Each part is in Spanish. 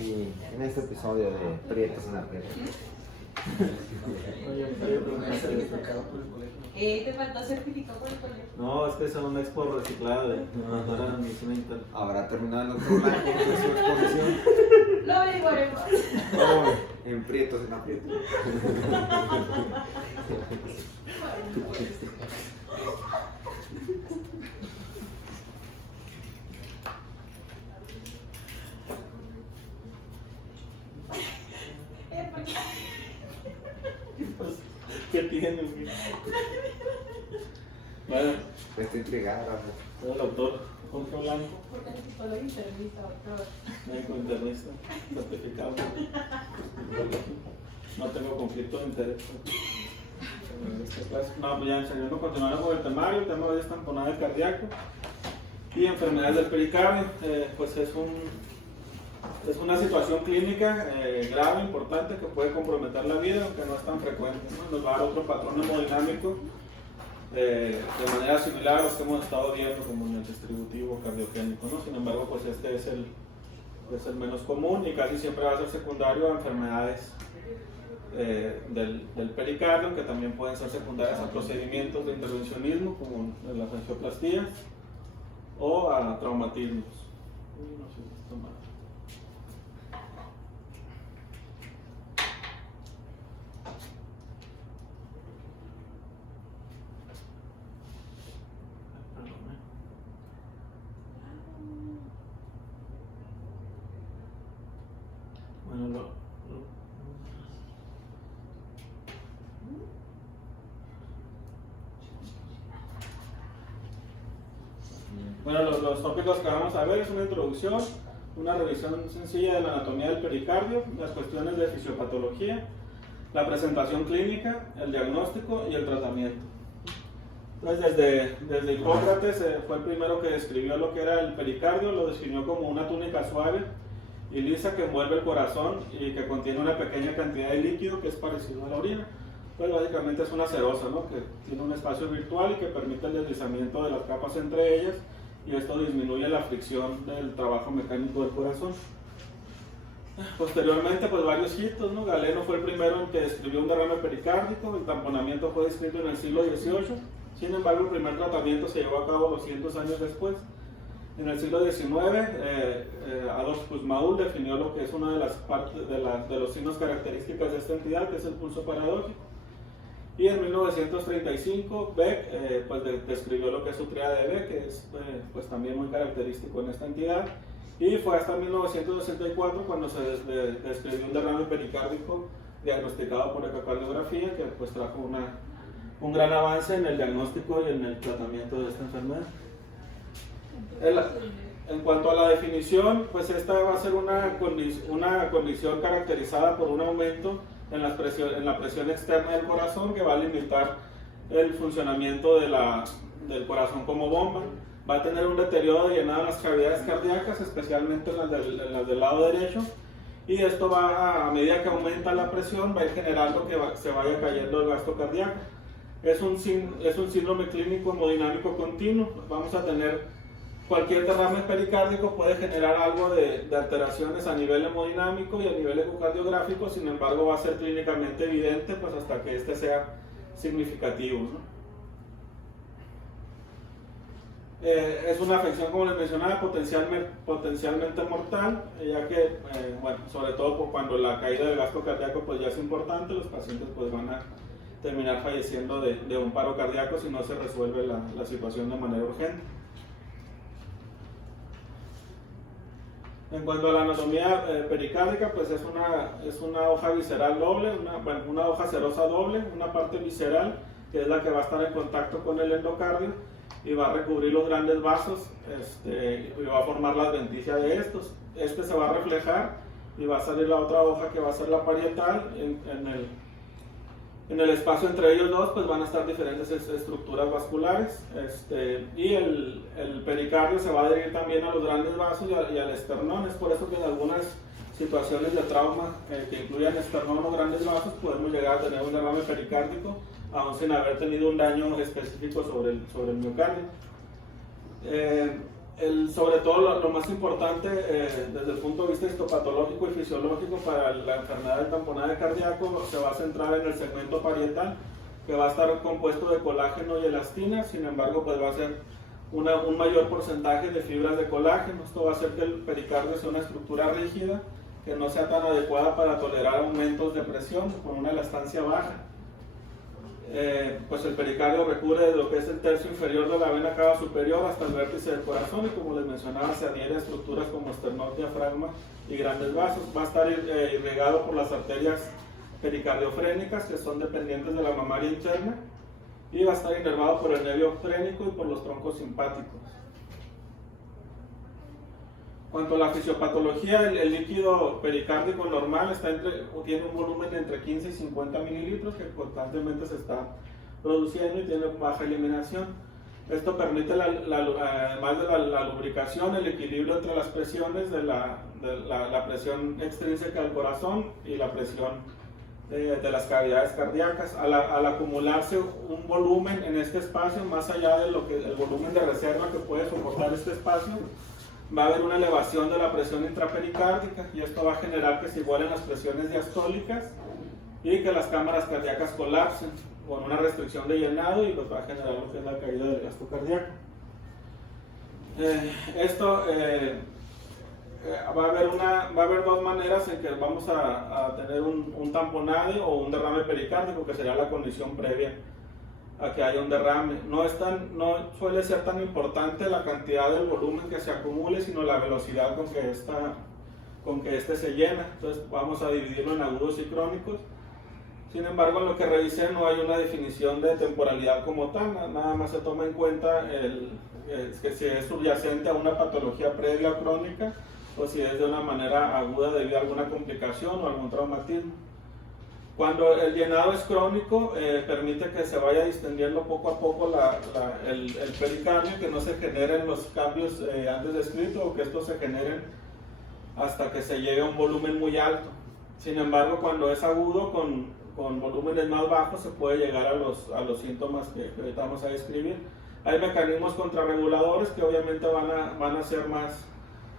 Y en este episodio de Prietos en Aprietos. ¿Te faltó certificado por el colegio? No, es que es una expo reciclada de la misión inter. Habrá terminado el otro blanco de su exposición. Lo averiguaremos. En Prietos en Aprietos. ¿Qué tiene? Bueno, Estoy intrigado. el autor Jorge Blanco, Porque el psicólogo internista, doctor. médico internista, certificado. No tengo conflicto de interés. No, pues ya enseñando, continuando con el temario. El tema de hoy es tamponaje cardíaco y enfermedades del pericardio. Pues es una situación clínica grave, importante, que puede comprometer la vida, aunque no es tan frecuente, ¿no? Nos va a dar otro patrón hemodinámico de manera similar a los que hemos estado viendo, como en el distributivo cardiogénico, ¿no? Sin embargo, pues este es el menos común y casi siempre va a ser secundario a enfermedades del pericardio, que también pueden ser secundarias a procedimientos de intervencionismo, como las angioplastías, o a traumatismos. No sé si esto más. Bueno, los tópicos que vamos a ver es una introducción, una revisión sencilla de la anatomía del pericardio, las cuestiones de fisiopatología, la presentación clínica, el diagnóstico y el tratamiento. Entonces, desde Hipócrates fue el primero que describió lo que era el pericardio, lo definió como una túnica suave y lisa que envuelve el corazón y que contiene una pequeña cantidad de líquido que es parecido a la orina. Pues básicamente es una serosa, ¿no? Que tiene un espacio virtual y que permite el deslizamiento de las capas entre ellas, y esto disminuye la fricción del trabajo mecánico del corazón. Posteriormente, pues varios hitos, ¿no? Galeno fue el primero en que describió un derrame pericárdico. El tamponamiento fue descrito en el siglo XVIII. Sin embargo, el primer tratamiento se llevó a cabo 200 años después. En el siglo XIX, Adolf Kussmaul definió lo que es una de las partes de los signos características de esta entidad, que es el pulso paradójico. Y en 1935 Beck pues describió lo que es su tríade de Beck, que es pues también muy característico en esta entidad. Y fue hasta 1964 cuando se describió un derrame pericárdico diagnosticado por ecocardiografía, que pues trajo un gran avance en el diagnóstico y en el tratamiento de esta enfermedad. En cuanto a la definición, pues esta va a ser una condición caracterizada por un aumento en la presión externa del corazón, que va a limitar el funcionamiento del corazón como bomba. Va a tener un deterioro de llenado en las cavidades cardíacas, especialmente en las del lado derecho, y esto va, a medida que aumenta la presión, va a ir generando que se vaya cayendo el gasto cardíaco. Es un síndrome clínico hemodinámico continuo. Vamos a tener cualquier derrame pericárdico, puede generar algo de alteraciones a nivel hemodinámico y a nivel ecocardiográfico. Sin embargo, va a ser clínicamente evidente pues hasta que este sea significativo, ¿no? Es una afección, como les mencionaba, potencialmente mortal, ya que, bueno, sobre todo cuando la caída del gasto cardíaco pues ya es importante, los pacientes pues van a terminar falleciendo de un paro cardíaco si no se resuelve la situación de manera urgente. En cuanto a la anatomía pericárdica, pues es una hoja visceral doble, una hoja serosa doble, una parte visceral que es la que va a estar en contacto con el endocardio y va a recubrir los grandes vasos y va a formar las venticias de estos. Este se va a reflejar y va a salir la otra hoja que va a ser la parietal. En el espacio entre ellos dos pues van a estar diferentes estructuras vasculares, y el pericardio se va a adherir también a los grandes vasos y al esternón. Es por eso que en algunas situaciones de trauma que incluyan esternón o grandes vasos podemos llegar a tener un derrame pericárdico aún sin haber tenido un daño específico sobre el miocardio. Sobre todo lo más importante desde el punto de vista histopatológico y fisiológico para la enfermedad del tamponaje cardíaco se va a centrar en el segmento parietal, que va a estar compuesto de colágeno y elastina. Sin embargo, pues va a ser un mayor porcentaje de fibras de colágeno. Esto va a hacer que el pericardio sea una estructura rígida, que no sea tan adecuada para tolerar aumentos de presión con una elastancia baja. Pues el pericardio recubre de lo que es el tercio inferior de la vena cava superior hasta el vértice del corazón, y como les mencionaba, se adhiere a estructuras como esternón, diafragma y grandes vasos. Va a estar irrigado por las arterias pericardiofrénicas, que son dependientes de la mamaria interna, y va a estar inervado por el nervio frénico y por los troncos simpáticos. Cuanto a la fisiopatología, el líquido pericárdico normal tiene un volumen entre 15 y 50 mililitros que constantemente se está produciendo y tiene baja eliminación. Esto permite, además de la lubricación, el equilibrio entre las presiones de la presión extrínseca del corazón y la presión de las cavidades cardíacas. Al acumularse un volumen en este espacio, más allá de el volumen de reserva que puede soportar este espacio, va a haber una elevación de la presión intrapericárdica, y esto va a generar que se igualen las presiones diastólicas y que las cámaras cardíacas colapsen con una restricción de llenado, y pues va a generar lo que es la caída del gasto cardíaco. Va a haber dos maneras en que vamos a tener un tamponade o un derrame pericárdico, que sería la condición previa a que haya un derrame. No suele ser tan importante la cantidad del volumen que se acumule, sino la velocidad con que este se llena. Entonces vamos a dividirlo en agudos y crónicos. Sin embargo, en lo que revisé no hay una definición de temporalidad como tal, nada más se toma en cuenta que si es subyacente a una patología previa o crónica, o si es de una manera aguda debido a alguna complicación o algún traumatismo. Cuando el llenado es crónico, permite que se vaya distendiendo poco a poco el pericardio, que no se generen los cambios antes descritos, o que estos se generen hasta que se llegue a un volumen muy alto. Sin embargo, cuando es agudo, con volúmenes más bajos, se puede llegar a los síntomas que ahorita vamos a describir. Hay mecanismos contrarreguladores que obviamente van a ser más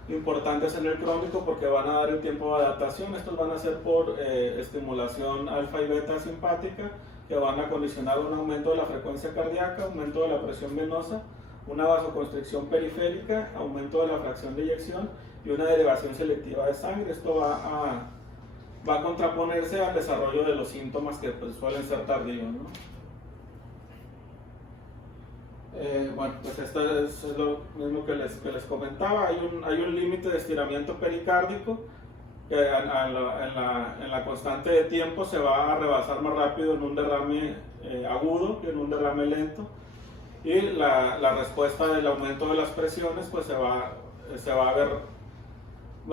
importantes en el crónico, porque van a dar el tiempo de adaptación. Estos van a ser por estimulación alfa y beta simpática, que van a condicionar un aumento de la frecuencia cardíaca, aumento de la presión venosa, una vasoconstricción periférica, aumento de la fracción de eyección y una derivación selectiva de sangre. Esto va a contraponerse al desarrollo de los síntomas, que pues suelen ser tardíos, ¿no? Bueno, pues esto es lo mismo que les comentaba. Hay un límite de estiramiento pericárdico que en la constante de tiempo se va a rebasar más rápido en un derrame agudo que en un derrame lento, y la respuesta del aumento de las presiones pues va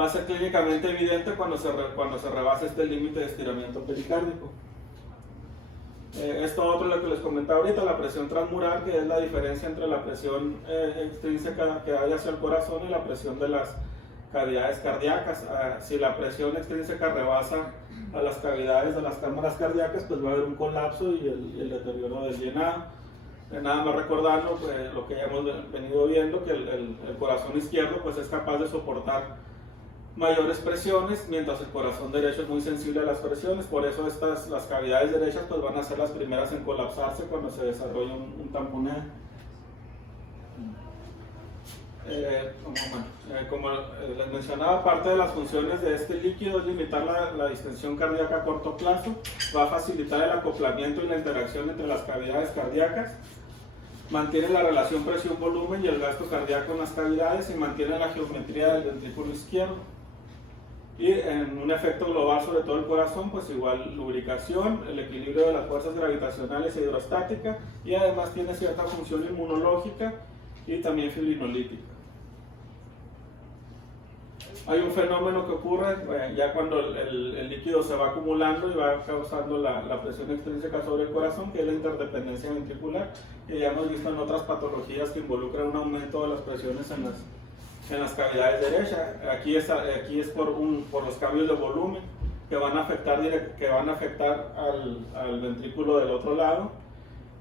a ser clínicamente evidente cuando se rebasa este límite de estiramiento pericárdico. Esto otro es lo que les comentaba ahorita, la presión transmural, que es la diferencia entre la presión extrínseca que hay hacia el corazón y la presión de las cavidades cardíacas. Si la presión extrínseca rebasa a las cavidades de las cámaras cardíacas, pues va a haber un colapso y el deterioro del llenado. Nada más recordando pues, lo que ya hemos venido viendo, que el corazón izquierdo pues, es capaz de soportar mayores presiones, mientras el corazón derecho es muy sensible a las presiones. Por eso las cavidades derechas pues, van a ser las primeras en colapsarse cuando se desarrolla un tamponade. Como les mencionaba, parte de las funciones de este líquido es limitar la distensión cardíaca a corto plazo, va a facilitar el acoplamiento y la interacción entre las cavidades cardíacas, mantiene la relación presión-volumen y el gasto cardíaco en las cavidades, y mantiene la geometría del ventrículo izquierdo. Y en un efecto global sobre todo el corazón, pues igual lubricación, el equilibrio de las fuerzas gravitacionales e hidrostáticas, y además tiene cierta función inmunológica y también fibrinolítica. Hay un fenómeno que ocurre ya cuando el líquido se va acumulando y va causando la presión extrínseca sobre el corazón, que es la interdependencia ventricular, que ya hemos visto en otras patologías que involucran un aumento de las presiones en las cavidades derechas. Aquí es por los cambios de volumen que van a afectar al ventrículo del otro lado,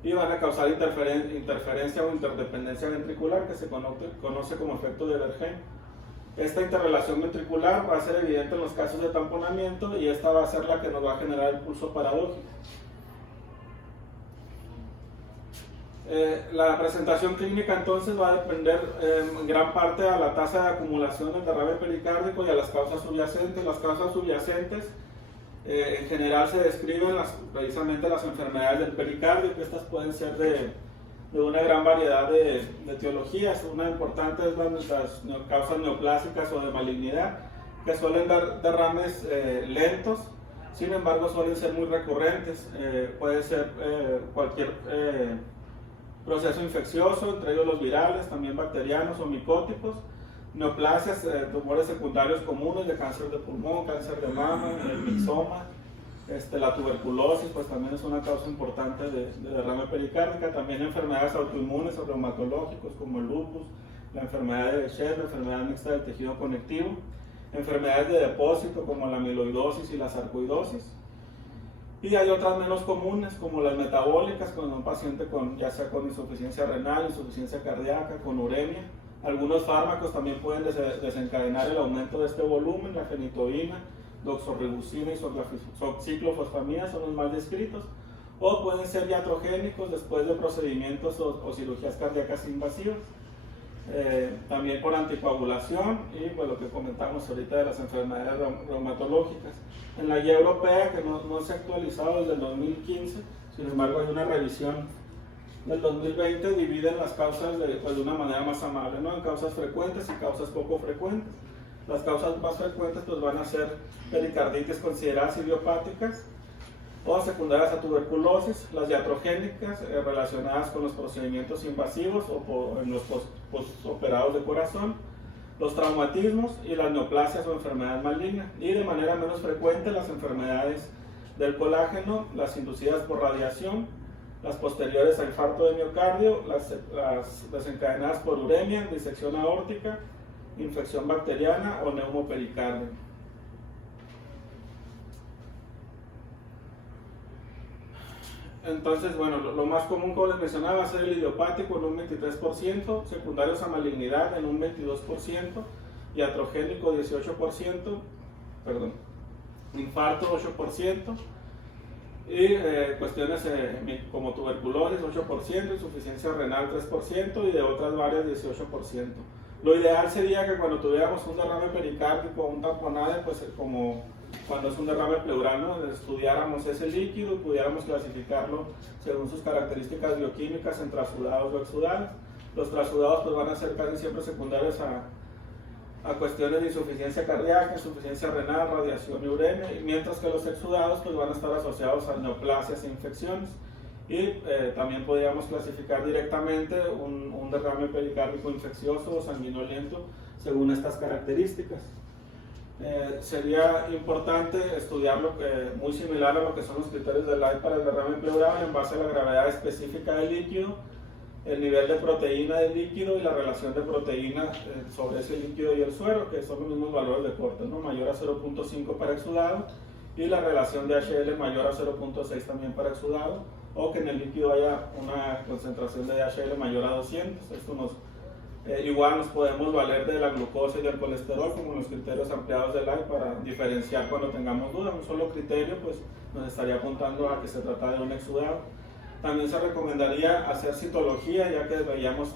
y van a causar interferencia o interdependencia ventricular, que se conoce como efecto de Verheyen. Esta interrelación ventricular va a ser evidente en los casos de tamponamiento y esta va a ser la que nos va a generar el pulso paradójico. La presentación clínica entonces va a depender en gran parte a la tasa de acumulación del derrame pericárdico y a las causas subyacentes. Las causas subyacentes en general se describen precisamente las enfermedades del pericardio, que estas pueden ser de una gran variedad de etiologías. Una importante es las causas neoplásicas o de malignidad, que suelen dar derrames lentos, sin embargo suelen ser muy recurrentes. Puede ser cualquier proceso infeccioso, entre ellos los virales, también bacterianos o micóticos, neoplasias, tumores secundarios comunes de cáncer de pulmón, cáncer de mama, el mixoma, la tuberculosis, pues también es una causa importante de derrame pericárdica. También enfermedades autoinmunes o reumatológicos como el lupus, la enfermedad de Behçet, la enfermedad mixta del tejido conectivo, enfermedades de depósito como la amiloidosis y la sarcoidosis. Y hay otras menos comunes como las metabólicas, cuando un paciente ya sea con insuficiencia renal, insuficiencia cardíaca, con uremia. Algunos fármacos también pueden desencadenar el aumento de este volumen, la fenitoína, doxorubicina y ciclofosfamida son los más descritos, o pueden ser iatrogénicos después de procedimientos o cirugías cardíacas invasivas. También por anticoagulación y pues lo que comentamos ahorita de las enfermedades reumatológicas. En la guía europea, que no se ha actualizado desde el 2015, sin embargo hay una revisión del 2020, dividen las causas de una manera más amable, ¿no? En causas frecuentes y causas poco frecuentes. Las causas más frecuentes pues van a ser pericarditis consideradas idiopáticas o secundarias a tuberculosis, las iatrogénicas relacionadas con los procedimientos invasivos o en los postoperados de corazón, los traumatismos y las neoplasias o enfermedades malignas, y de manera menos frecuente las enfermedades del colágeno, las inducidas por radiación, las posteriores a infarto de miocardio, las desencadenadas por uremia, disección aórtica, infección bacteriana o neumopericardio. Entonces, bueno, lo más común, como les mencionaba, va a ser el idiopático en un 23%, secundarios a malignidad en un 22%, iatrogénico 18%, infarto 8%, y cuestiones como tuberculosis 8%, insuficiencia renal 3% y de otras varias 18%. Lo ideal sería que cuando tuviéramos un derrame pericárdico o un tamponade, pues como cuando es un derrame pleural, ¿no? Estudiáramos ese líquido y pudiéramos clasificarlo según sus características bioquímicas en trasudados o exudados. Los trasudados pues van a ser casi siempre secundarios a cuestiones de insuficiencia cardíaca, insuficiencia renal, radiación y uremia, mientras que los exudados pues van a estar asociados a neoplasias e infecciones. Y también podríamos clasificar directamente un derrame pericárdico infeccioso o sanguinolento según estas características. Sería importante estudiarlo muy similar a lo que son los criterios de Light para el derrame pleural en base a la gravedad específica del líquido, el nivel de proteína del líquido y la relación de proteína sobre ese líquido y el suero, que son los mismos valores de corte, ¿no? Mayor a 0.5 para exudado y la relación de HL mayor a 0.6 también para exudado, o que en el líquido haya una concentración de HL mayor a 200. Esto igual nos podemos valer de la glucosa y del colesterol como los criterios ampliados de Light para diferenciar cuando tengamos dudas. Un solo criterio pues nos estaría apuntando a que se trata de un exudado. También se recomendaría hacer citología, ya que veíamos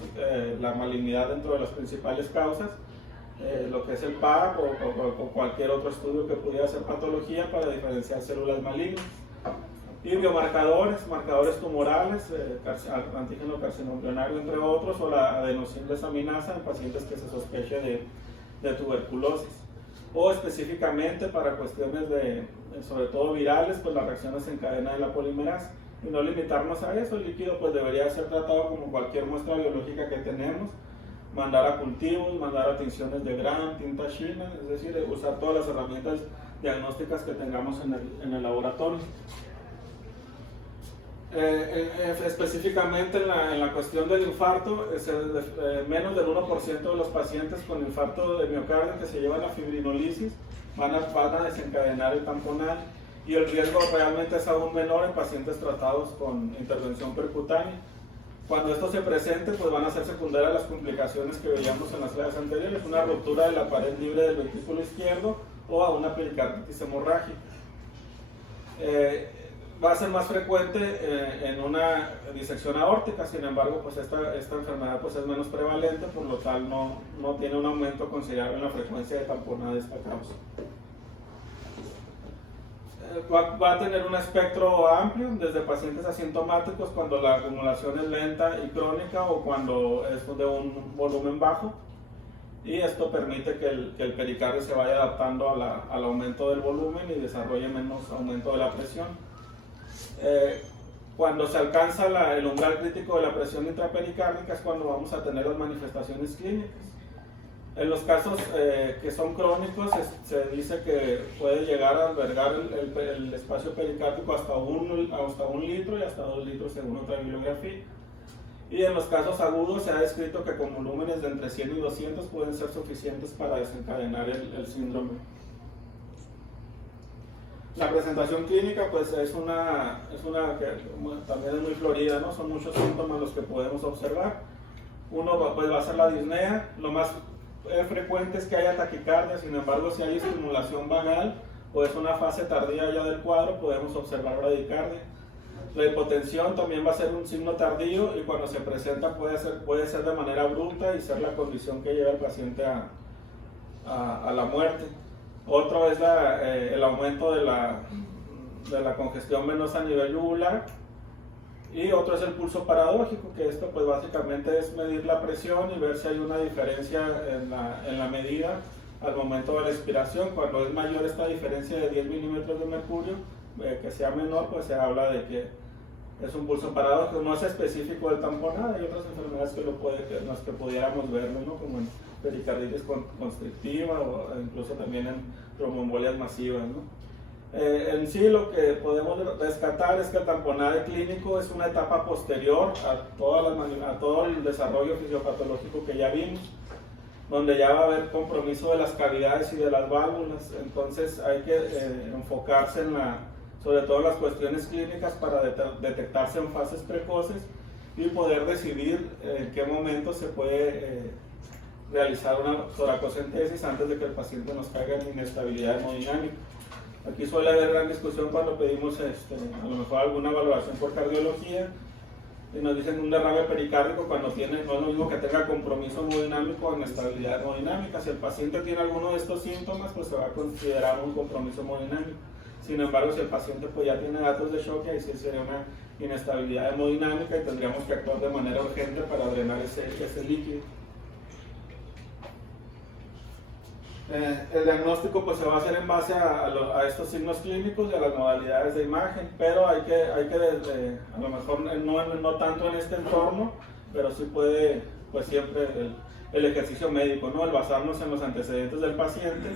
la malignidad dentro de las principales causas, lo que es el PAP o cualquier otro estudio que pudiera hacer patología para diferenciar células malignas. Y biomarcadores, marcadores tumorales, antígeno carcinoembrionario entre otros, o la adenosine-desaminasa en pacientes que se sospeche de tuberculosis. O específicamente para cuestiones sobre todo virales, pues las reacciones en cadena de la polimerasa. Y no limitarnos a eso, el líquido pues debería ser tratado como cualquier muestra biológica que tenemos, mandar a cultivos, mandar a tinciones de Gram, tinta china, es decir, usar todas las herramientas diagnósticas que tengamos en el laboratorio. Específicamente en la cuestión del infarto, menos del 1% de los pacientes con infarto de miocardio que se llevan a fibrinolisis van a desencadenar el tamponade, y el riesgo realmente es aún menor en pacientes tratados con intervención percutánea. Cuando esto se presente, pues van a ser secundarias las complicaciones que veíamos en las clases anteriores, una ruptura de la pared libre del ventrículo izquierdo o a una pericarditis hemorrágica. Va a ser más frecuente en una disección aórtica, sin embargo, pues esta enfermedad pues es menos prevalente, por lo tal no tiene un aumento considerable en la frecuencia de tamponada de esta causa. Va a tener un espectro amplio, desde pacientes asintomáticos cuando la acumulación es lenta y crónica o cuando es de un volumen bajo, y esto permite que el pericardio se vaya adaptando al aumento del volumen y desarrolle menos aumento de la presión. Cuando se alcanza el umbral crítico de la presión intrapericárdica es cuando vamos a tener las manifestaciones clínicas. En los casos que son crónicos se dice que puede llegar a albergar el espacio pericárdico hasta un litro y hasta 2 litros según otra bibliografía. Y en los casos agudos se ha descrito que con volúmenes de entre 100 y 200 pueden ser suficientes para desencadenar el síndrome. La presentación clínica pues es una que también es muy florida, ¿no? Son muchos síntomas los que podemos observar. Uno pues va a ser la disnea, lo más frecuente es que haya taquicardia, sin embargo si hay estimulación vagal o es una fase tardía ya del cuadro podemos observar bradicardia. La hipotensión también va a ser un signo tardío y cuando se presenta puede ser de manera abrupta y ser la condición que lleva al paciente a la muerte. Otro es el aumento de la congestión venosa a nivel yugular, y otro es el pulso paradójico, que esto pues básicamente es medir la presión y ver si hay una diferencia en la medida al momento de la expiración. Cuando es mayor esta diferencia de 10 milímetros de mercurio, que sea menor, pues se habla de que es un pulso paradójico. No es específico del tamponada, hay otras enfermedades en las que pudiéramos verlo, ¿no? Como en pericarditis constrictiva o incluso también en tromboembolias masivas, ¿no? En sí lo que podemos rescatar es que el tamponade clínico es una etapa posterior a todo el desarrollo fisiopatológico que ya vimos, donde ya va a haber compromiso de las cavidades y de las válvulas. Entonces hay que enfocarse sobre todo en las cuestiones clínicas para detectarse en fases precoces y poder decidir en qué momento se puede realizar una toracocentesis antes de que el paciente nos caiga en inestabilidad hemodinámica. Aquí suele haber gran discusión cuando pedimos a lo mejor alguna valoración por cardiología y nos dicen un derrame pericárdico cuando no es lo mismo que tenga compromiso hemodinámico o inestabilidad hemodinámica. Si el paciente tiene alguno de estos síntomas, pues se va a considerar un compromiso hemodinámico. Sin embargo, si el paciente pues ya tiene datos de shock, ahí sí sería una inestabilidad hemodinámica y tendríamos que actuar de manera urgente para drenar ese líquido. El diagnóstico pues se va a hacer en base a estos signos clínicos y a las modalidades de imagen, pero hay que a lo mejor no tanto en este entorno, pero sí puede pues siempre el ejercicio médico, ¿no? El basarnos en los antecedentes del paciente.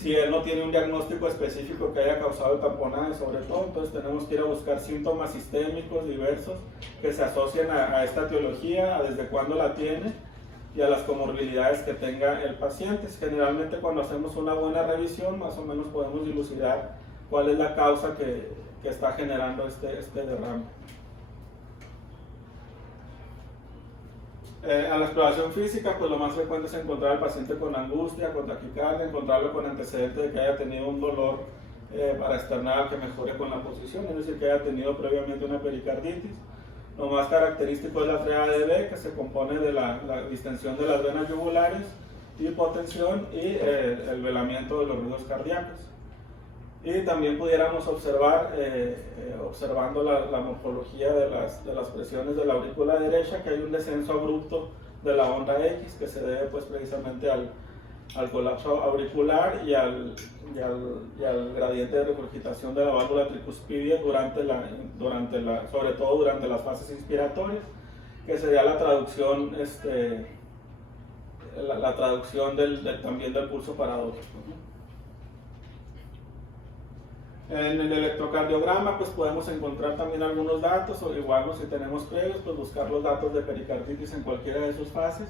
Si él no tiene un diagnóstico específico que haya causado el tamponade sobre todo, entonces tenemos que ir a buscar síntomas sistémicos diversos que se asocien a esta etiología, a desde cuándo la tiene y a las comorbilidades que tenga el paciente. Generalmente cuando hacemos una buena revisión más o menos podemos dilucidar cuál es la causa que está generando este derrame. A la exploración física pues lo más frecuente es encontrar al paciente con angustia, con taquicardia, encontrarlo con antecedentes de que haya tenido un dolor paraesternal que mejore con la posición, es decir, que haya tenido previamente una pericarditis. Lo más característico es la triada de B, que se compone de la distensión de las venas yugulares, hipotensión y el velamiento de los ruidos cardíacos. Y también pudiéramos observar, observando la morfología de las presiones de la aurícula derecha, que hay un descenso abrupto de la onda X, que se debe pues precisamente al colapso auricular y al gradiente de regurgitación de la válvula tricuspidia sobre todo durante las fases inspiratorias, que sería la traducción, la traducción también del pulso paradójico, ¿no? En el electrocardiograma pues podemos encontrar también algunos datos, o igual si tenemos previos, pues buscar los datos de pericarditis en cualquiera de sus fases.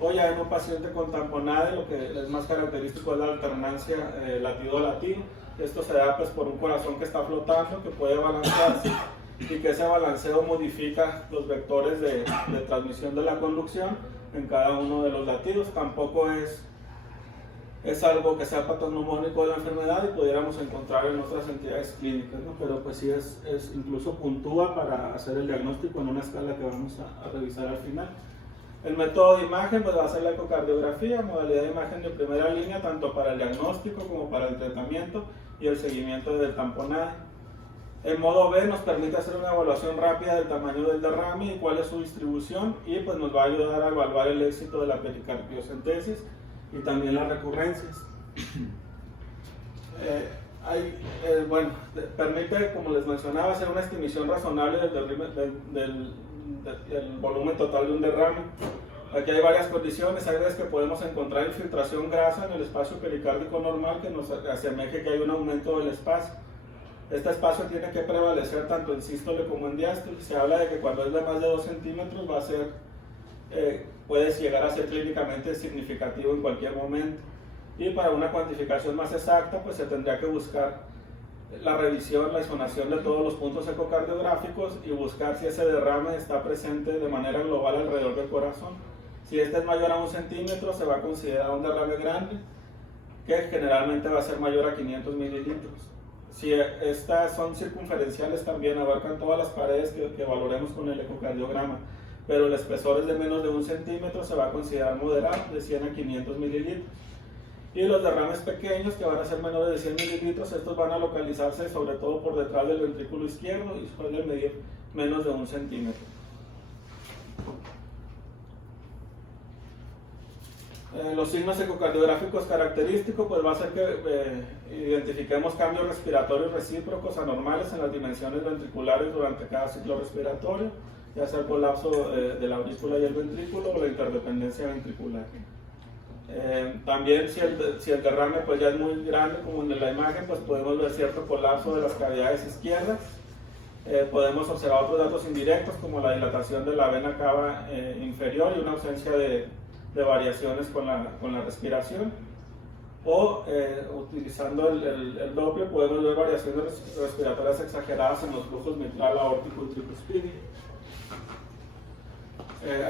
o ya en un paciente con tamponade, lo que es más característico es la alternancia latido-latido. Esto se da pues por un corazón que está flotando, que puede balancearse y que ese balanceo modifica los vectores de transmisión de la conducción en cada uno de los latidos. Tampoco es algo que sea patognomónico de la enfermedad y pudiéramos encontrar en otras entidades clínicas, ¿no? Pero pues sí incluso puntúa para hacer el diagnóstico en una escala que vamos a revisar al final. El método de imagen pues va a ser la ecocardiografía, modalidad de imagen de primera línea tanto para el diagnóstico como para el tratamiento y el seguimiento del tamponade. El modo B nos permite hacer una evaluación rápida del tamaño del derrame y cuál es su distribución, y pues nos va a ayudar a evaluar el éxito de la pericardiocentesis y también las recurrencias. Permite, como les mencionaba, hacer una estimación razonable del volumen total de un derrame. Aquí hay varias condiciones. Hay veces que podemos encontrar infiltración grasa en el espacio pericárdico normal que nos asemeje que hay un aumento del espacio. Este espacio tiene que prevalecer tanto en sístole como en diástole. Se habla de que cuando es de más de 2 centímetros puede llegar a ser clínicamente significativo en cualquier momento. Y para una cuantificación más exacta, pues se tendría que buscar la revisión, la isonación de todos los puntos ecocardiográficos y buscar si ese derrame está presente de manera global alrededor del corazón. Si este es mayor a 1 centímetro, se va a considerar un derrame grande, que generalmente va a ser mayor a 500 mililitros. Si estas son circunferenciales, también abarcan todas las paredes que valoremos con el ecocardiograma, pero el espesor es de menos de 1 centímetro, se va a considerar moderado, de 100 a 500 mililitros. Y los derrames pequeños, que van a ser menores de 100 mililitros, estos van a localizarse sobre todo por detrás del ventrículo izquierdo y suelen medir menos de 1 centímetro. Los signos ecocardiográficos característicos pues va a ser que identifiquemos cambios respiratorios recíprocos anormales en las dimensiones ventriculares durante cada ciclo respiratorio, ya sea el colapso de la aurícula y el ventrículo o la interdependencia ventricular. También si el derrame pues ya es muy grande, como en la imagen, pues podemos ver cierto colapso de las cavidades izquierdas. Podemos observar otros datos indirectos como la dilatación de la vena cava inferior y una ausencia de variaciones con la respiración. O utilizando el Doppler podemos ver variaciones respiratorias exageradas en los flujos mitral, aórtico y tricuspidio.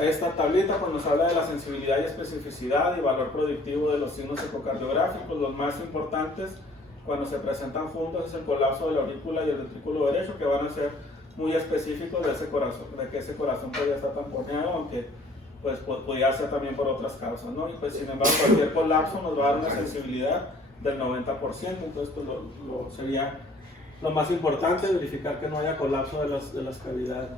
Esta tablita pues, nos habla de la sensibilidad y especificidad y valor predictivo de los signos ecocardiográficos. Los más importantes cuando se presentan juntos es el colapso de la aurícula y el ventrículo derecho, que van a ser muy específicos de ese corazón, de que ese corazón podría estar tamponeado, aunque pues podría ser también por otras causas, ¿no? Y pues sin embargo cualquier colapso nos va a dar una sensibilidad del 90%, entonces pues, sería lo más importante, verificar que no haya colapso de las cavidades.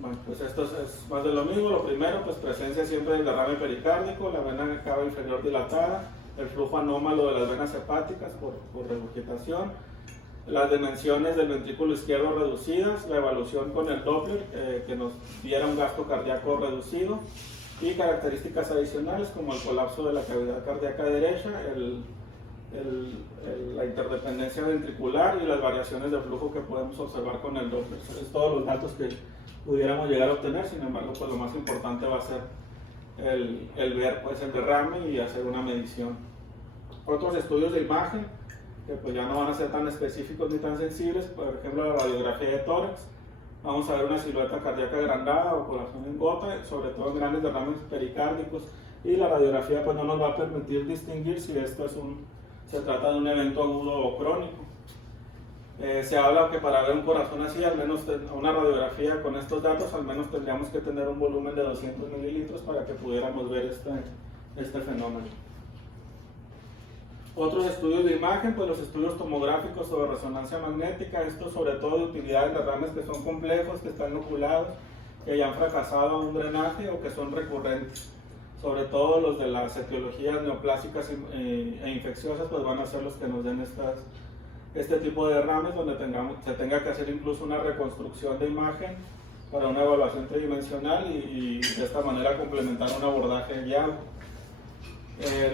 Bueno, pues esto es más de lo mismo. Lo primero, pues presencia siempre del derrame pericárdico, la vena cava inferior dilatada, el flujo anómalo de las venas hepáticas por regurgitación, las dimensiones del ventrículo izquierdo reducidas, la evaluación con el Doppler que nos diera un gasto cardíaco reducido, y características adicionales como el colapso de la cavidad cardíaca derecha, la interdependencia ventricular y las variaciones de flujo que podemos observar con el Doppler. Son todos los datos que pudiéramos llegar a obtener. Sin embargo, pues lo más importante va a ser el ver pues, el derrame y hacer una medición. Otros estudios de imagen que pues ya no van a ser tan específicos ni tan sensibles, por ejemplo la radiografía de tórax. Vamos a ver una silueta cardíaca agrandada o corazón en gota, sobre todo en grandes derrames pericárdicos, y la radiografía pues no nos va a permitir distinguir si esto se trata de un evento agudo o crónico. Se habla que para ver un corazón así, al menos una radiografía con estos datos, al menos tendríamos que tener un volumen de 200 mililitros para que pudiéramos ver este fenómeno. Otros estudios de imagen, pues los estudios tomográficos o de resonancia magnética, estos sobre todo de utilidad en derrames que son complejos, que están loculados, que ya han fracasado a un drenaje o que son recurrentes. Sobre todo los de las etiologías neoplásicas e infecciosas, pues van a ser los que nos den este tipo de derrames, donde se tenga que hacer incluso una reconstrucción de imagen para una evaluación tridimensional y de esta manera complementar un abordaje guiado.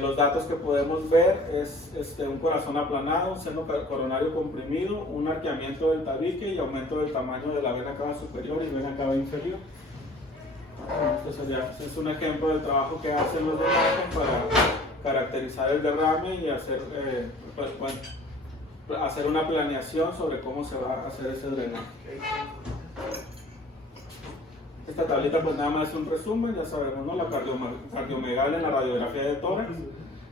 Los datos que podemos ver es un corazón aplanado, un seno coronario comprimido, un arqueamiento del tabique y aumento del tamaño de la vena cava superior y vena cava inferior. Es un ejemplo del trabajo que hacen los drenajes para caracterizar el derrame y hacer, hacer una planeación sobre cómo se va a hacer ese drenaje. Esta tablita pues nada más es un resumen, ya sabemos, ¿no? La cardiomegalia en la radiografía de tórax,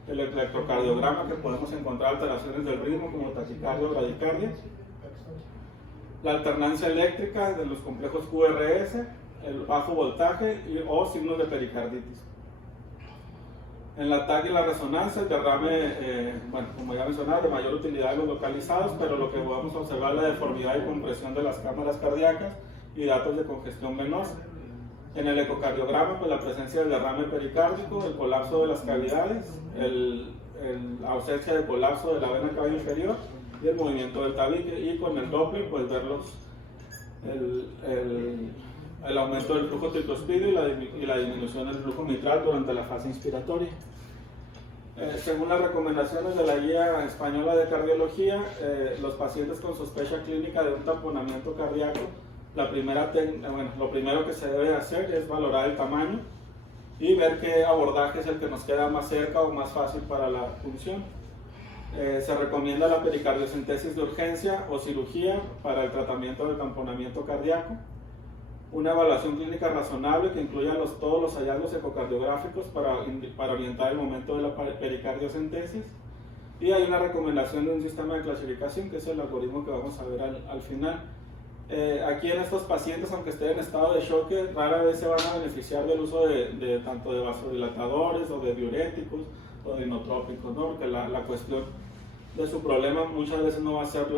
el electrocardiograma, que podemos encontrar alteraciones del ritmo como taquicardia o bradicardia, la alternancia eléctrica de los complejos QRS, el bajo voltaje o signos de pericarditis. En la TAC y la resonancia, el derrame, bueno, como ya mencionaba, de mayor utilidad en los localizados, pero lo que podemos observar es la deformidad y compresión de las cámaras cardíacas y datos de congestión venosa. En el ecocardiograma, pues la presencia del derrame pericárdico, el colapso de las cavidades, la ausencia de colapso de la vena cava inferior y el movimiento del tabique. Y con el Doppler, pues ver el aumento del flujo tricuspídeo y la disminución del flujo mitral durante la fase inspiratoria. Según las recomendaciones de la Guía Española de Cardiología, los pacientes con sospecha clínica de un tamponamiento cardíaco, lo primero que se debe hacer es valorar el tamaño y ver qué abordaje es el que nos queda más cerca o más fácil para la punción. Se recomienda la pericardiocentesis de urgencia o cirugía para el tratamiento del tamponamiento cardíaco. Una evaluación clínica razonable que incluya todos los hallazgos ecocardiográficos para orientar el momento de la pericardiocentesis. Y hay una recomendación de un sistema de clasificación, que es el algoritmo que vamos a ver al final. Aquí en estos pacientes, aunque estén en estado de choque, rara vez se van a beneficiar del uso tanto de vasodilatadores o de diuréticos o de inotrópicos, ¿no? Porque la cuestión de su problema muchas veces no va a ser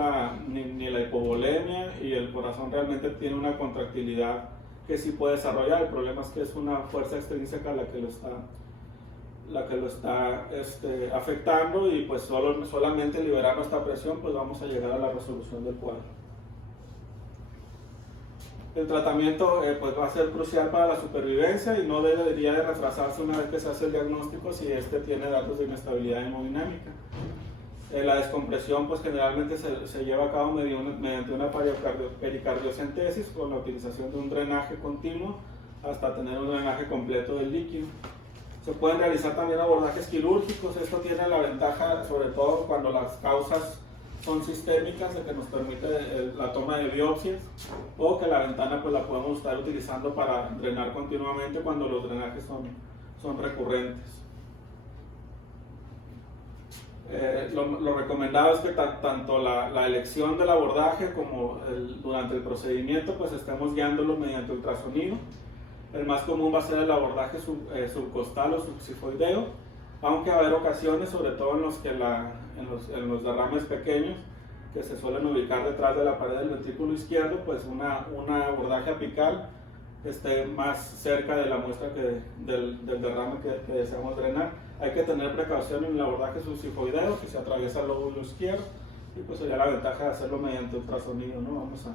ni la hipovolemia, y el corazón realmente tiene una contractilidad que sí puede desarrollar. El problema es que es una fuerza extrínseca la que lo está afectando, y pues solamente liberando esta presión pues vamos a llegar a la resolución del cuadro. El tratamiento pues va a ser crucial para la supervivencia y no debería de retrasarse una vez que se hace el diagnóstico si tiene datos de inestabilidad hemodinámica. La descompresión pues generalmente se lleva a cabo mediante una pericardiocentesis con la utilización de un drenaje continuo hasta tener un drenaje completo del líquido. Se pueden realizar también abordajes quirúrgicos. Esto tiene la ventaja, sobre todo cuando las causas son sistémicas, de que nos permite la toma de biopsias, o que la ventana pues la podemos estar utilizando para drenar continuamente cuando los drenajes son recurrentes. Lo recomendado es que tanto la elección del abordaje como durante el procedimiento pues estemos guiándolo mediante ultrasonido. El más común va a ser el abordaje subcostal o subsifoideo, aunque va a haber ocasiones, sobre todo en los derrames pequeños que se suelen ubicar detrás de la pared del ventrículo izquierdo, pues un abordaje apical esté más cerca de la muestra del derrame que deseamos drenar. Hay que tener precaución en el abordaje subsifoideo, que se atraviesa el lóbulo izquierdo, y pues sería la ventaja de hacerlo mediante ultrasonido, ¿no? Vamos a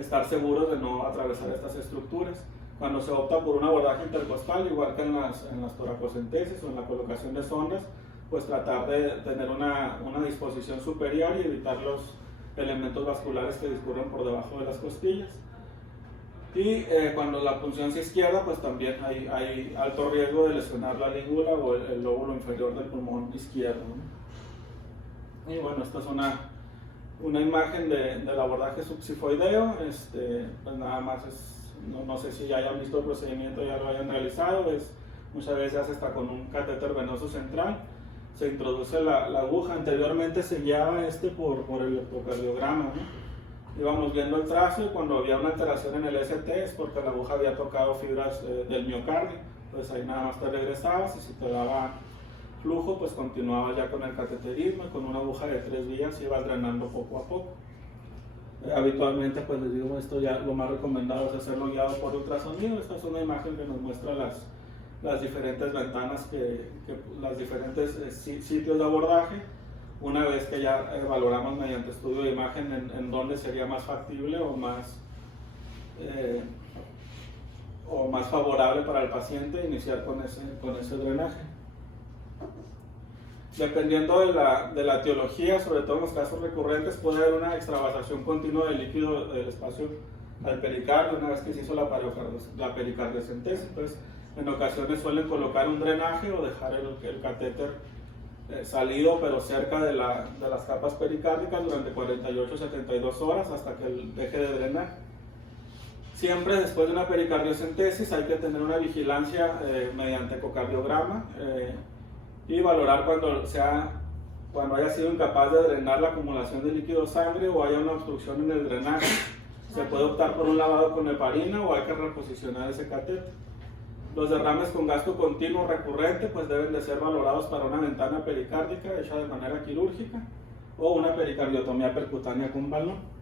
estar seguros de no atravesar estas estructuras. Cuando se opta por un abordaje intercostal, igual que en las toracocentesis o en la colocación de sondas, pues tratar de tener una disposición superior y evitar los elementos vasculares que discurren por debajo de las costillas. Y cuando la punción es izquierda, pues también hay alto riesgo de lesionar la lígula o el lóbulo inferior del pulmón izquierdo, ¿no? Y bueno, esta es una imagen del abordaje subsifoideo. Pues nada más no sé si ya hayan visto el procedimiento, ya lo hayan realizado. Muchas veces se hace hasta con un catéter venoso central. Se introduce la aguja. Anteriormente se guiaba por el electrocardiograma, ¿no? Íbamos viendo el trazo, y cuando había una alteración en el ST es porque la aguja había tocado fibras del miocardio. Entonces ahí nada más te regresabas, y si te daba flujo pues continuabas ya con el cateterismo, y con una aguja de 3 vías ibas drenando poco a poco. Habitualmente pues les digo, esto ya lo más recomendado es hacerlo guiado por ultrasonido. Esta es una imagen que nos muestra las diferentes ventanas, los diferentes sitios de abordaje. Una vez que ya valoramos mediante estudio de imagen en dónde sería más factible o más favorable para el paciente iniciar con ese drenaje. Dependiendo de la etiología, sobre todo en los casos recurrentes, puede haber una extravasación continua del líquido del espacio al pericardio una vez que se hizo la pericardiocentesis. Entonces, en ocasiones suelen colocar un drenaje o dejar el catéter salido, pero cerca de las capas pericárdicas durante 48-72 horas hasta que deje de drenar. Siempre después de una pericardiocentesis hay que tener una vigilancia mediante ecocardiograma y valorar cuando haya sido incapaz de drenar la acumulación de líquido sangre o haya una obstrucción en el drenaje. Se puede optar por un lavado con heparina o hay que reposicionar ese catéter. Los derrames con gasto continuo recurrente pues deben de ser valorados para una ventana pericárdica hecha de manera quirúrgica o una pericardiotomía percutánea con balón.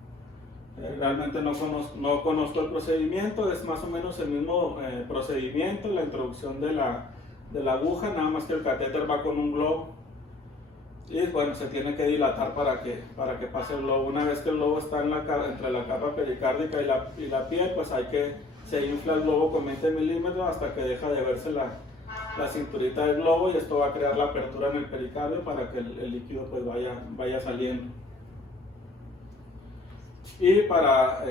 Realmente no conozco el procedimiento, es más o menos el mismo procedimiento, la introducción de la aguja, nada más que el catéter va con un globo y bueno, se tiene que dilatar para que pase el globo. Una vez que el globo está entre la capa pericárdica y la piel, pues se infla el globo con 20 milímetros hasta que deja de verse la cinturita del globo y esto va a crear la apertura en el pericardio para que el líquido pues vaya saliendo. Y para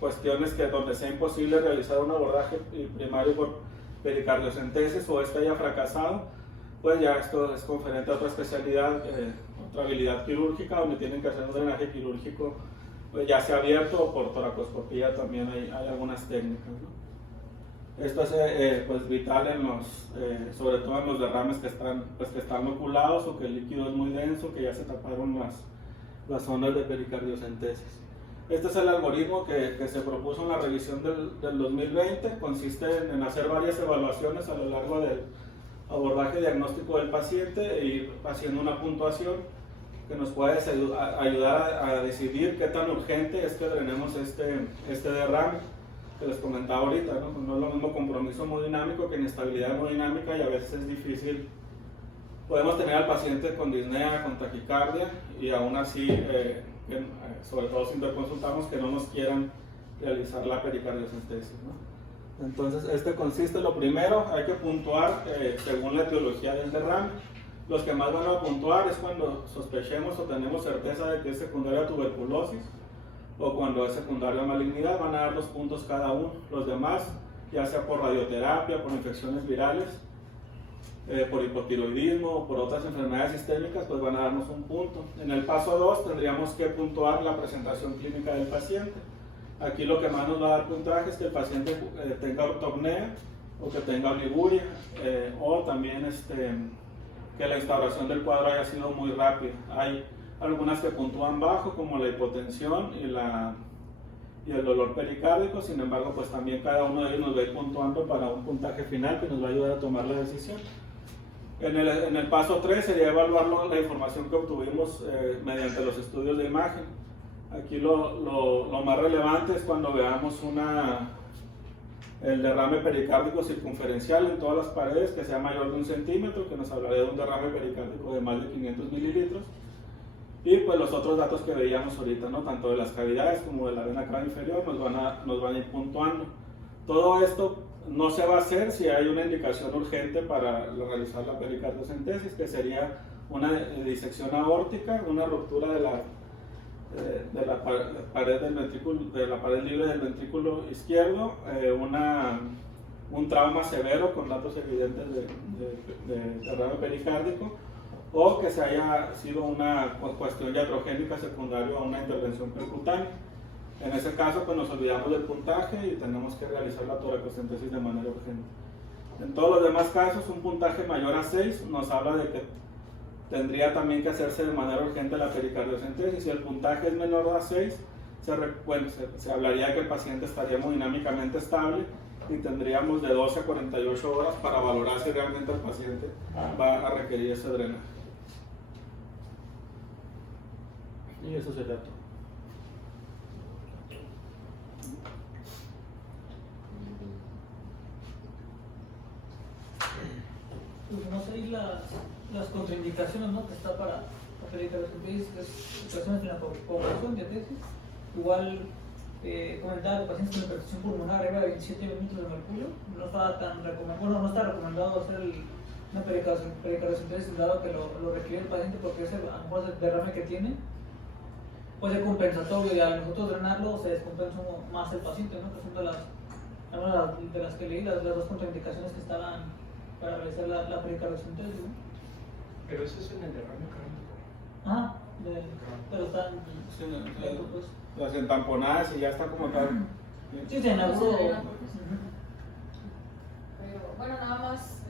cuestiones donde sea imposible realizar un abordaje primario por pericardiocentesis o haya fracasado, pues ya esto es conferente a otra especialidad, otra habilidad quirúrgica, donde tienen que hacer un drenaje quirúrgico, pues ya sea abierto o por toracoscopía también hay algunas técnicas, ¿no? Esto es pues vital sobre todo en los derrames que están oculados o que el líquido es muy denso, que ya se taparon las zonas de pericardiocentesis. Este es el algoritmo que se propuso en la revisión del 2020, consiste en hacer varias evaluaciones a lo largo del abordaje diagnóstico del paciente e ir haciendo una puntuación que nos puede ayudar a decidir qué tan urgente es que drenemos este derrame que les comentaba ahorita, ¿no? No es lo mismo compromiso hemodinámico que inestabilidad hemodinámica y a veces es difícil. Podemos tener al paciente con disnea, con taquicardia y aún así, sobre todo si interconsultamos, que no nos quieran realizar la pericardiocentesis, ¿no? Entonces, consiste, lo primero, hay que puntuar según la etiología del derrame. Los que más van a puntuar es cuando sospechemos o tenemos certeza de que es secundaria a tuberculosis o cuando es secundaria a malignidad, van a dar 2 puntos cada uno. Los demás, ya sea por radioterapia, por infecciones virales, por hipotiroidismo o por otras enfermedades sistémicas, pues van a darnos 1 punto. En el paso 2 tendríamos que puntuar la presentación clínica del paciente. Aquí lo que más nos va a dar puntaje es que el paciente tenga ortopnea o que tenga oliguria o también que la instauración del cuadro haya sido muy rápida. Hay algunas que puntúan bajo, como la hipotensión y el dolor pericárdico. Sin embargo, pues también cada uno de ellos nos va a ir puntuando para un puntaje final que nos va a ayudar a tomar la decisión. En el paso 3 sería evaluar la información que obtuvimos mediante los estudios de imagen. Aquí lo más relevante es cuando veamos el derrame pericárdico circunferencial en todas las paredes que sea mayor de 1 centímetro, que nos hablaría de un derrame pericárdico de más de 500 mililitros. Y pues los otros datos que veíamos ahorita, ¿no? Tanto de las cavidades como de la vena cava inferior nos van a ir puntuando. Todo esto no se va a hacer si hay una indicación urgente para realizar la pericardiocentesis, que sería una disección aórtica, una ruptura de la pared del ventrículo, de la pared libre del ventrículo izquierdo, un trauma severo con datos evidentes de derrame pericárdico, o que se haya sido una cuestión iatrogénica secundaria a una intervención percutánea. En ese caso, pues nos olvidamos del puntaje y tenemos que realizar la toracocentesis de manera urgente. En todos los demás casos, un puntaje mayor a 6 nos habla de que tendría también que hacerse de manera urgente la pericardiocentesis. Si el puntaje es menor a 6, se hablaría que el paciente estaría hemodinámicamente estable y tendríamos de 12 a 48 horas para valorar si realmente el paciente va a requerir ese drenaje. Y eso sería todo. Pues no sé, las contraindicaciones, ¿no? Que está para la pericardiocentesis, que es situaciones en la población de tesis. Igual comentaba que pacientes con hipertensión pulmonar arriba de 27 milímetros de mercurio no está tan recomendado, no está recomendado hacer una pericardiocentesis dado que lo requiere el paciente porque es a lo mejor el derrame que tiene. puede ser compensatorio y al nosotros drenarlo se descompensa más el paciente, ¿no? Que son de las que leí, las dos contraindicaciones que estaban para realizar la pericardiocentese, ¿no? Pero eso es en el derrame crónico. Ajá, pero están Sí, pues. las entamponadas y ya está como tal. Sí, se inauguró. Pero bueno, nada más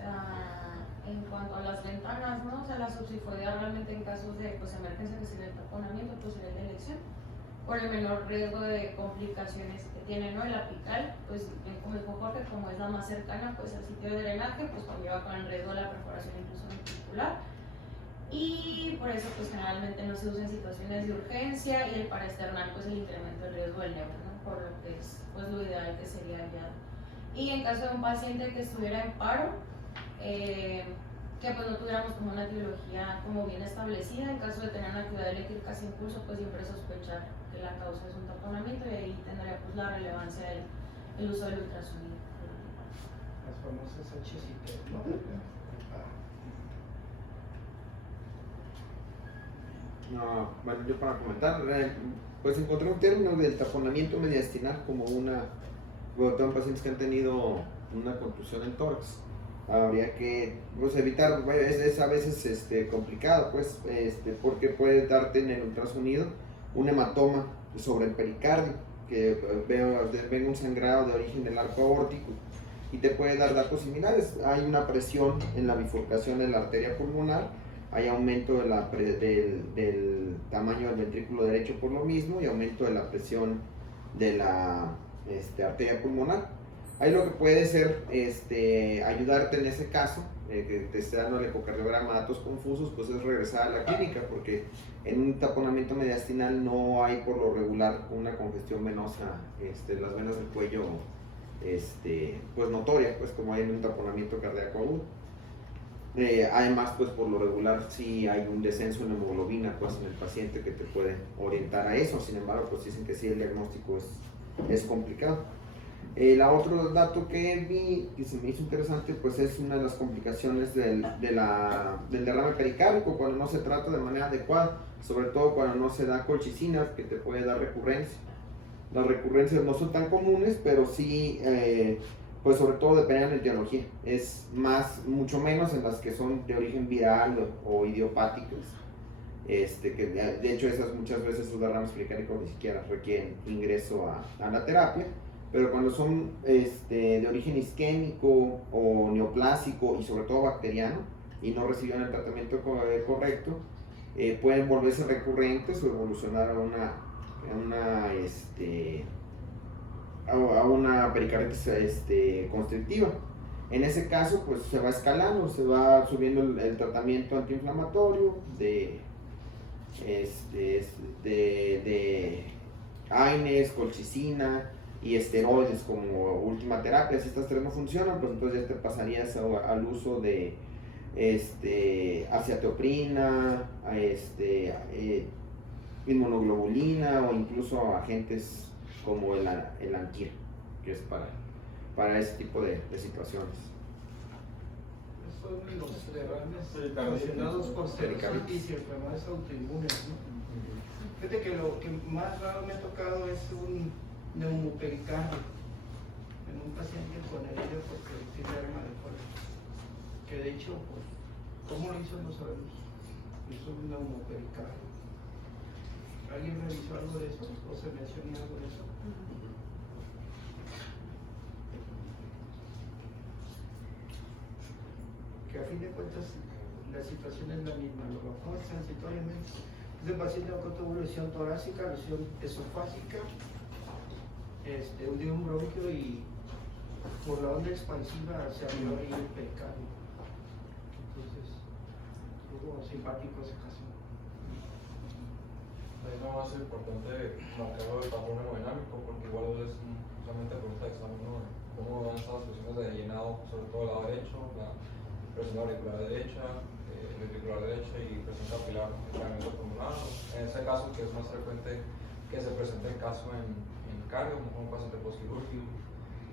en cuanto a las ventanas, ¿no? O sea, la subsifoidea realmente en casos de pues, emergencia, que sería el taponamiento, pues sería la elección, por el menor riesgo de complicaciones que tiene, ¿no? El apical, pues como dijo Jorge, como es la más cercana pues al sitio de drenaje, pues conlleva con el riesgo de la perforación incluso ventricular. Y por eso pues generalmente no se usa en situaciones de urgencia, y el paraesternal pues el incremento del riesgo del neuro, ¿no? Por lo que es pues lo ideal que sería ya. Y en caso de un paciente que estuviera en paro, que pues no tuviéramos como una etiología como bien establecida, en caso de tener una actividad eléctrica sin pulso, pues siempre sospechar que la causa es un taponamiento, y ahí tendría pues la relevancia el uso del ultrasonido. Las famosas HCT, ¿no? No, bueno, yo para comentar, pues encontré un término del taponamiento mediastinal como tengo pacientes que han tenido una contusión en tórax. Habría que pues, evitar, bueno, es a veces complicado, pues, porque puede darte en el ultrasonido un hematoma sobre el pericardio, que venga un sangrado de origen del arco aórtico, y te puede dar datos similares. Hay una presión en la bifurcación de la arteria pulmonar, hay aumento del tamaño del ventrículo derecho por lo mismo, y aumento de la presión de la arteria pulmonar. Ahí lo que puede ser ayudarte en ese caso, que te esté dando el ecocardiograma, datos confusos, pues es regresar a la clínica, porque en un taponamiento mediastinal no hay por lo regular una congestión venosa, las venas del cuello pues notoria, pues como hay en un taponamiento cardíaco agudo. Además, pues por lo regular sí hay un descenso en hemoglobina pues, en el paciente que te puede orientar a eso. Sin embargo, pues dicen que sí, el diagnóstico es complicado. El otro dato que vi y se me hizo interesante, pues es una de las complicaciones del derrame pericárdico cuando no se trata de manera adecuada, sobre todo cuando no se da colchicina, que te puede dar recurrencia. Las recurrencias no son tan comunes, pero sí, pues sobre todo dependen de la etiología. Es mucho menos en las que son de origen viral o idiopáticas. Que de hecho esas muchas veces los derrames pericárdicos ni siquiera requieren ingreso a la terapia, pero cuando son de origen isquémico o neoplásico y sobre todo bacteriano y no recibieron el tratamiento correcto, pueden volverse recurrentes o evolucionar a una pericarditis constrictiva. En ese caso pues se va escalando, se va subiendo el tratamiento antiinflamatorio de AINES, colchicina y esteroides como última terapia. Si estas tres no funcionan, pues entonces ya te pasarías al uso de aciatoprina, inmunoglobulina o incluso agentes como el Anquir, que es para ese tipo de situaciones. Son los derrames ocasionados por celulitis y enfermedades autoinmunes, ¿no? Fíjate que lo que más raro me ha tocado es un neumopericardio en un paciente con herida por producir arma de fuego, que de hecho, pues, ¿cómo lo hizo? No sabemos. Hizo un neumopericardio. ¿Alguien revisó algo de eso? ¿O se mencionó algo de eso? Que a fin de cuentas la situación es la misma, lo bajamos transitoriamente. Es el paciente con contubución torácica, lesión esofágica, hundió un bronquio y por la onda expansiva se abrió ahí el pericardio. Entonces, estuvo simpático ese caso. Es más importante marcarlo del patrón hemodinámico, porque igual es solamente pregunta de examen, ¿no? Cómo van estas lesiones de llenado, sobre todo el lado derecho, la presión auricular derecha, ventricular derecha y presión capilar, encadenamiento pulmonar. En ese caso, que es más frecuente que se presente el caso en cardio, como un paciente postquirúrgico,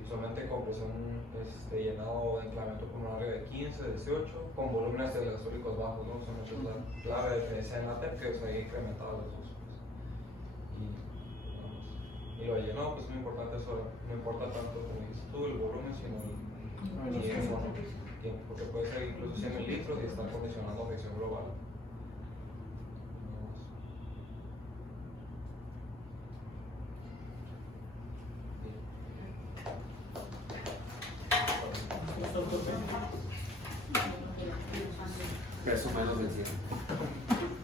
usualmente con presión llenado de enclavamiento pulmonar de 15, 18, con volúmenes diastólicos bajos, ¿no? Son muchas la clave de diferencia en la TEP, que se ha incrementado los dos. Y lo de llenado, pues no importa eso, no importa tanto como dices tú el volumen, sino el tiempo, ¿no? Tiempo, porque puede ser incluso 100 mililitros y están condicionando fricción global. Peso menos del 100.